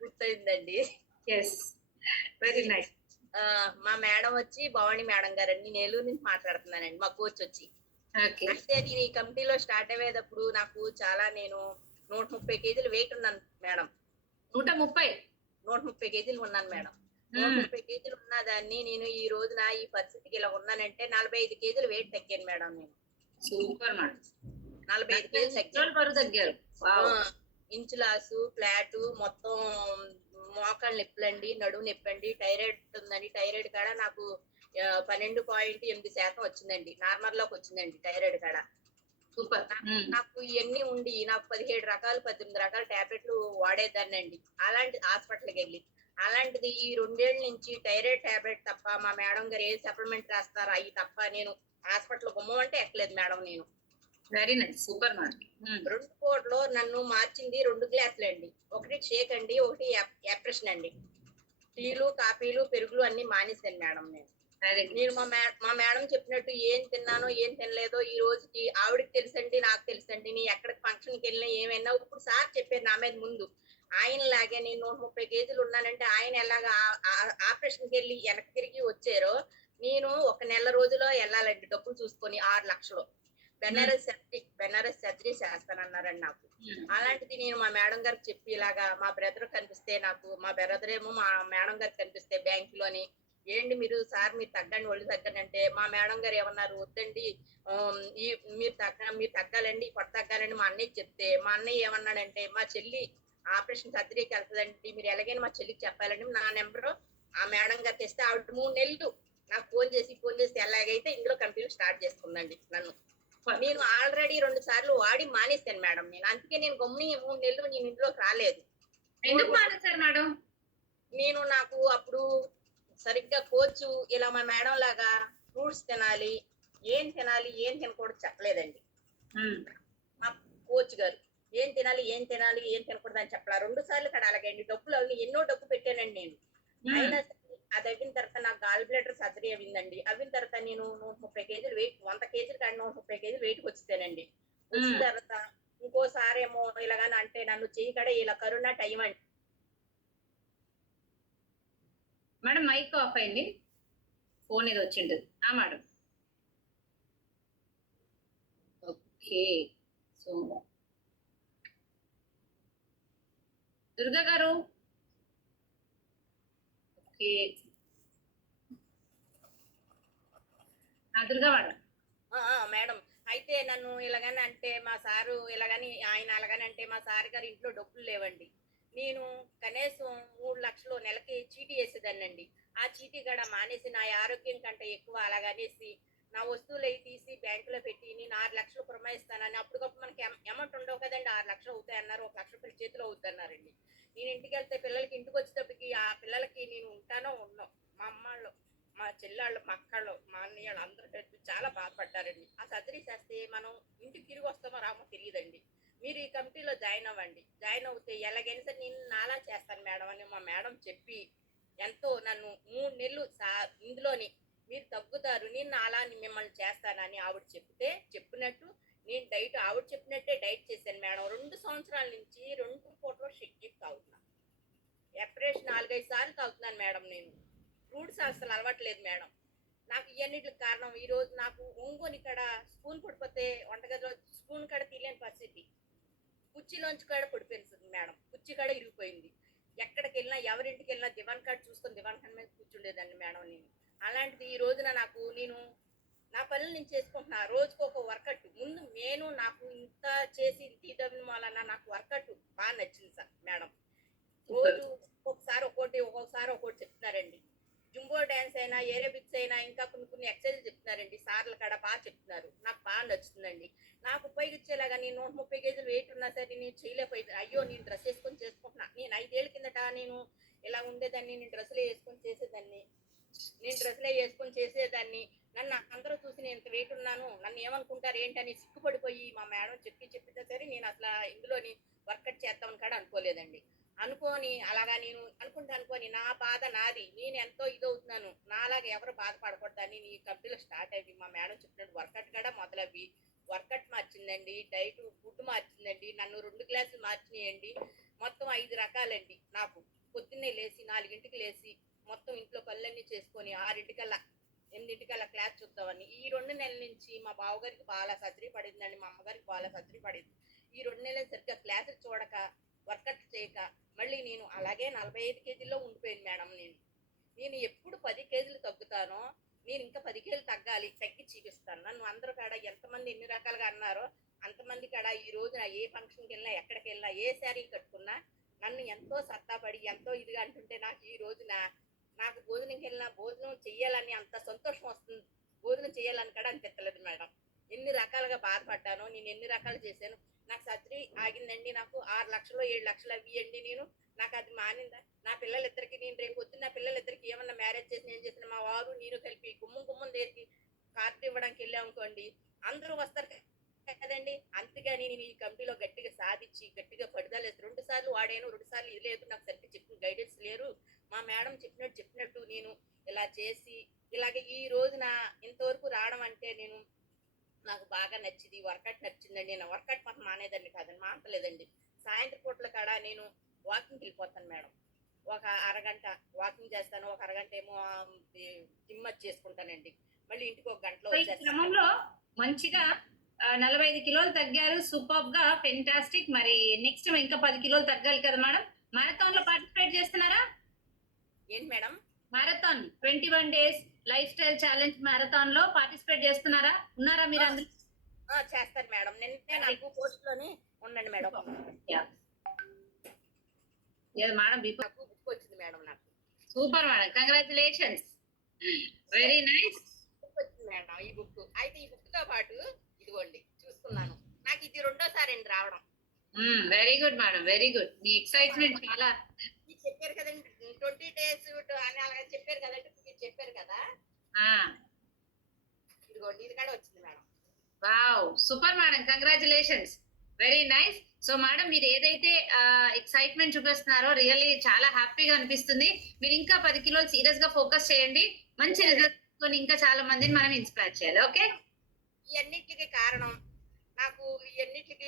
గుర్తయిందండి. Yes. Very nice. మా madam వచ్చి Bhavani madam గారండి. నేను ఏలూరు నుంచి మాట్లాడుతున్నానండి. మా కోచ్ వచ్చి. ఓకే. అయితే నేను ఈ కమిటీలో స్టార్ట్ అయ్యేటప్పుడు నాకు చాలా నేను 130 కేజీలు వెయిట్ ఉన్నాను మేడం. 130. 130 కేజీలు ఉన్నాను మేడం. హ్మ్. 130 కేజీలు ఉన్న దాన్ని నేను ఈ రోజున ఈ పరిస్థితికి ఇలా ఉన్నానంటే 45 కేజీలు వెయిట్ తగ్గాను మేడం నేను. Super madam. 45 కేజీలు తగ్గాను. బరువు తగ్గారు. వావ్. ఇంచు లాసు, ఫ్లాటు మొత్తం మోకాళ్ళ నొప్పులండి, నడుము నొప్పండి, థైరాయిడ్ ఉందండి. థైరాయిడ్ కాడ నాకు 12.8% వచ్చిందండి. నార్మల్ లోకి వచ్చిందండి థైరాయిడ్ కాడ. సూపర్. నాకు ఇవన్నీ ఉండి నాకు 17 రకాలు 18 రకాల టాబ్లెట్లు వాడేదాన్నండి. అలాంటి హాస్పిటల్కి వెళ్ళి అలాంటిది ఈ 2 ఏళ్ల నుంచి థైరాయిడ్ టాబ్లెట్ తప్ప మా మేడం గారు ఏ సప్లిమెంట్ రాస్తారో అవి తప్ప నేను హాస్పిటల్ గుమ్మం అంటే ఎక్కలేదు మేడం నేను. Very nice. Super madam. 2 పూటలో నన్ను మార్చింది 2 గ్లాసులు అండి. ఒకటి షేక్ అండి, ఒకటి యాప్రెషన్ అండి. టీలు, కాఫీలు, పెరుగులు అన్ని మానేశాను మేడం నేను. నేను మా మేడం చెప్పినట్టు ఏం తిన్నానో ఏం తినలేదో ఈ రోజుకి ఆవిడకి తెలుసండి, నాకు తెలుసండి. నేను ఎక్కడికి ఫంక్షన్కి వెళ్ళినా ఏమైనా ఇప్పుడు సార్ చెప్పారు నా మీద ముందు. ఆయన లాగే నేను 130 కేజీలు ఉన్నానంటే ఆయన ఎలాగా ఆపరేషన్కి వెళ్ళి వెనక్కి తిరిగి వచ్చారో నేను ఒక నెల రోజులో వెళ్ళాలండి డబ్బులు చూసుకొని 6 లక్షలు. బెనారస్ సర్జరీ చేస్తానన్నారండి నాకు. అలాంటిది నేను మా మేడం గారికి చెప్పి ఇలాగా మా బ్రదర్ కనిపిస్తే నాకు మా బ్రదర్ ఏమో మా మేడం గారికి కనిపిస్తే బ్యాంకులోని ఏంటి మీరు సార్ మీరు తగ్గండి ఒళ్ళు తగ్గండి అంటే మా మేడం గారు ఏమన్నారు వద్దండి ఈ మీరు తగ్గాలండి పొట్ట తగ్గాలండి మా అన్నయ్య చెప్తే మా అన్నయ్య ఏమన్నాడంటే మా చెల్లి ఆపరేషన్ సర్జరీకి వెళ్తుందండి మీరు ఎలాగైనా మా చెల్లికి చెప్పాలండి నా నెంబరు ఆ మేడం గారు తెస్తే ఆవిడ 3 నెలలు నాకు ఫోన్ చేసి ఎలాగైతే ఇందులో కంపెనీ స్టార్ట్ చేసుకుందండి నన్ను. నేను ఆల్రెడీ 2 సార్లు వాడి మానేస్తాను మేడం నేను. అందుకే నేను గమ్ముని 3 నెలలు నేను ఇంట్లోకి రాలేదు. ఎందుకు మానేశారు మేడం? నేను నాకు అప్పుడు సరిగ్గా కోచ్ ఇలా మా మేడం లాగా ఫ్రూట్స్ తినాలి, ఏం తినకూడదు చెప్పలేదండి. మా కోచ్ గారు ఏం తినాలి ఏం తినకూడదు అని చెప్పలా. 2 సార్లు ఇక్కడ అలాగండి డబ్బులు అవి ఎన్నో డబ్బు పెట్టానండి నేను. అయినా అది అయిన తర్వాత నాకు గాల్ బ్లాడర్ సర్జరీ అయిందండి. అయిన తర్వాత నేను 130 కేజీలు వెయిట్ 100 కేజీలు కానీ 130 కేజీలు వెయిట్ వచ్చితేనండి. వచ్చిన తర్వాత ఇంకోసారి ఏమో ఇలాగాని అంటే నన్ను చెయ్యి కడ ఇలా కరోనా టైం అండి. మేడం మైక్ ఆఫ్ అయింది. ఫోన్ ఏదో వచ్చింటది. Madam okay. సో దుర్గా గారు ఓకే. దుర్గా మేడం మేడం అయితే నన్ను ఇలాగని అంటే మా సారు ఇలాగని ఆయన అలాగని అంటే మా సార్ గారు ఇంట్లో డబ్బులు లేవండి. నేను కనీసం 3 లక్షలు నెలకి చీటీ వేసేదాన్నండి. ఆ చీటీ కూడా మానేసి నా ఆరోగ్యం కంటే ఎక్కువ అలాగనేసి నా వస్తువులు అవి తీసి బ్యాంకులో పెట్టి నేను 6 లక్షలు పురమాయిస్తానని అప్పటికప్పుడు మనకి అమౌంట్ ఉండవు కదండి. 6 లక్షలు అవుతాయి అన్నారు. 1 లక్ష రూపాయలు చేతిలో అవుద్ది అన్నారండి. నేను ఇంటికి వెళ్తే పిల్లలకి ఇంటికి వచ్చేటప్పటికి ఆ పిల్లలకి నేను ఉంటానో ఉన్నో మా అమ్మాళ్ళు మా చెల్లెళ్ళు మా అక్కళ్ళు మా అన్నయ్య అందరూ కలిపి చాలా బాధపడ్డారండి. ఆ సర్జరీ చేస్తే మనం ఇంటికి తిరిగి వస్తామో రామో తెలియదండి. మీరు ఈ కమిటీలో జాయిన్ అవ్వండి. జాయిన్ అవుతే ఎలాగైనా సరే నేను నాలా చేస్తాను మేడం అని మా మేడం చెప్పి ఎంతో నన్ను 3 నెలలు ఇందులోని మీరు తగ్గుతారు నేను నాలా మిమ్మల్ని చేస్తానని ఆవిడ చెప్పినట్టు నేను డైట్ ఆవిడ చెప్పినట్టే డైట్ చేశాను మేడం. 2 సంవత్సరాల నుంచి 2 పూటలు షెక్కి తాగుతున్నాను. ఎప్రెష్ 4-5 సార్లు తాగుతున్నాను మేడం నేను. ఫ్రూట్స్ అసలు అలవాట్లేదు మేడం. నాకు ఇవన్నిటికి కారణం ఈ రోజు నాకు ఒంగోని ఇక్కడ స్పూన్ పడిపోతే వంటగదిలో స్పూన్ కాడ తీయలేని పరిస్థితి. కుర్చీలోంచి కాడ పడిపోయింది మేడం. కుర్చీ కాడ ఇరిగిపోయింది. ఎక్కడికి వెళ్ళినా ఎవరింటికి వెళ్ళినా దివాన్ కార్డు చూసుకొని దివాన్ కార్డు మీద కూర్చుండేదాన్ని మేడం నేను. అలాంటిది ఈ రోజున నేను నా పనులు నేను చేసుకుంటున్నా. రోజుకు ఒక వర్కౌట్ ముందు నేను నాకు ఇంత చేసి తీదవిన వలన నాకు వర్కౌట్ బాగా నచ్చింది సార్ మేడం. రోజు ఒక్కొక్కసారి ఒక్కొక్కటి చెప్తున్నారండి. జుంబో డ్యాన్స్ అయినా ఏరోబిక్స్ అయినా ఇంకా కొన్ని ఎక్సర్సైజ్ చెప్తున్నారండి. సార్లు కాడ బాగా చెప్తున్నారు. నాకు బాగా నచ్చుతుందండి. నాకు ఉపయోగించేలాగా నేను 130 కేజీలు వెయిట్ ఉన్నా సరే నేను చేయలేకపోయింది. అయ్యో నేను డ్రెస్ వేసుకొని చేసుకుంటున్నా. నేను 5 ఏళ్ళ కిందట నేను ఇలా ఉండేదాన్ని. నేను డ్రెస్సులే వేసుకొని చేసేదాన్ని. నన్ను అందరూ చూసి నేను ఇంత వెయిట్ ఉన్నాను నన్ను ఏమనుకుంటారు ఏంటని సిగ్గుపడిపోయి మా మేడం చెప్పితే సరే నేను అసలు ఇందులోని వర్కౌట్ చేద్దామని కాడ అనుకోలేదండి. అనుకోని అలాగా నేను అనుకొని నా బాధ నాది. నేను ఎంతో ఇదవుతున్నాను. నాలాగా ఎవరు బాధపడకూడదని నీ కంపెనీలో స్టార్ట్ అయ్యి మా మేడం చెప్పినట్టు వర్కౌట్ కూడా మొదలవి వర్కౌట్ మార్చిందండి. డైట్ ఫుడ్ మార్చిందండి. నన్ను 2 గ్లాసులు మార్చినాయండి. మొత్తం 5 రకాలండి నాకు. పొద్దున్నే లేసి 4కి లేసి మొత్తం ఇంట్లో పనులన్నీ చేసుకొని 6కల్లా 8కల్లా క్లాస్ చూద్దామని. ఈ 2 నెలల నుంచి మా బావగారికి బాగా సర్జరీ పడిందండి. మా అమ్మగారికి బాగా సర్జరీ పడింది. ఈ 2 నెలలు సరిగ్గా క్లాసులు చూడక, వర్కౌట్ చేయక మళ్ళీ నేను అలాగే 45 కేజీల్లో ఉండిపోయాను మేడం నేను. నేను ఎప్పుడు 10 కేజీలు తగ్గుతానో, నేను ఇంకా 10 కేజీలు తగ్గాలి, తగ్గి చూపిస్తాను. నన్ను అందరూ కాడ ఎంతమంది ఎన్ని రకాలుగా అన్నారో అంతమంది కాడ ఈ రోజున ఏ ఫంక్షన్కి వెళ్ళినా, ఎక్కడికి వెళ్ళినా, ఏ శారీ కట్టుకున్నా నన్ను ఎంతో సత్తాపడి ఎంతో ఇదిగా అంటుంటే నాకు ఈ రోజున నాకు భోజనంకి వెళ్ళినా భోజనం చెయ్యాలని అంత సంతోషం వస్తుంది. భోజనం చేయాలని కూడా అనిపించలేదు మేడం. ఎన్ని రకాలుగా బాధపడ్డానో, నేను ఎన్ని రకాలు చేశాను. నాకు సర్జరీ ఆగిందండి. నాకు 6 లక్షలు 7 లక్షలు అవ్వండి. నాకు అది మానిందా? నా పిల్లలిద్దరికి నేను రేపు పొద్దున్న నా పిల్లలిద్దరికి ఏమన్నా మ్యారేజ్ చేసి నేను చేసిన మా వారు నేను కలిపి గుమ్మం దగ్గరికి కార్డు ఇవ్వడానికి వెళ్ళాం అనుకోండి, అందరూ వస్తారు కదండి. అంతేగాని నేను ఈ కంపెనీలో గట్టిగా సాధించి గట్టిగా పడుదల 2 సార్లు వాడాను, 2 సార్లు ఇది లేదు, నాకు సరిగ్గా చెప్పిన గైడెన్స్ లేరు. మా మేడం చెప్పినట్టు నేను ఇలా చేసి ఇలాగే ఈ రోజున ఇంతవరకు రావడం అంటే నేను నాకు బాగా నచ్చింది. వర్కౌట్ నచ్చిందండి. నేను వర్కౌట్ పక్కన మానేదాన్ని కాదండి, మానలేదండి. సాయంత్రం పూట్ల కాడ నేను వాకింగ్కి వెళ్ళిపోతాను మేడం. ఒక అరగంట వాకింగ్ చేస్తాను, ఒక అరగంట ఏమో జిమ్ చేసుకుంటానండి. మళ్ళీ ఇంటికి ఒక గంటలో ఈ వచ్చేస్తాను. క్రమంలో మంచిగా 45 కిలోలు తగ్గారు. సూపర్ గా ఫెంటాస్టిక్. మరి నెక్స్ట్ ఇంకా 10 కిలోలు తగ్గాలి కదా మేడం. మారథాన్ లో పార్టిసిపేట్ చేస్తున్నారా? ఏంటి madam? Marathon 21 days life style challenge marathon లో పార్టిసిపేట్ చేస్తున్నారా? ఉన్నారా మీరు అందులో? చేస్తాను మేడం. నిన్నే నాకు పోస్ట్ లోని ఉండండి మేడం. మేడం నాకు బుక్ వచ్చింది మేడం. నాకు super madam, congratulations, very nice. Book వచ్చింది మేడం. ఈ బుక్ అయితే ఈ బుక్ తో పాటు ఇదిగోండి చూసుకున్నాను. నాకు ఇది 2వ సారి అండి రావడం. Very good madam, very good. మీ ఎక్సైట్మెంట్ చాలా. మీరు చెప్పారు కదండి 20 డేస్ అని అలాగే చెప్పారు కదండి. మీరు చెప్పారు కదా, ఇదిగోండి ఇది కూడా వచ్చింది madam. Wow, super madam, congratulations, very nice. So madam, మీరు ఏదైతే ఎక్సైట్మెంట్ చూపిస్తున్నారో రియల్లీ చాలా హ్యాపీగా అనిపిస్తుంది. మీరు ఇంకా 10 కిలోలు సీరియస్ గా ఫోకస్ చేయండి. మంచి రిజల్ట్ ఇంకా చాలా మందిని మనం ఇన్స్పైర్ చేయాలి. ఓకే, ఈ అన్నిటికీ కారణం నాకు ఈ అన్నిటికీ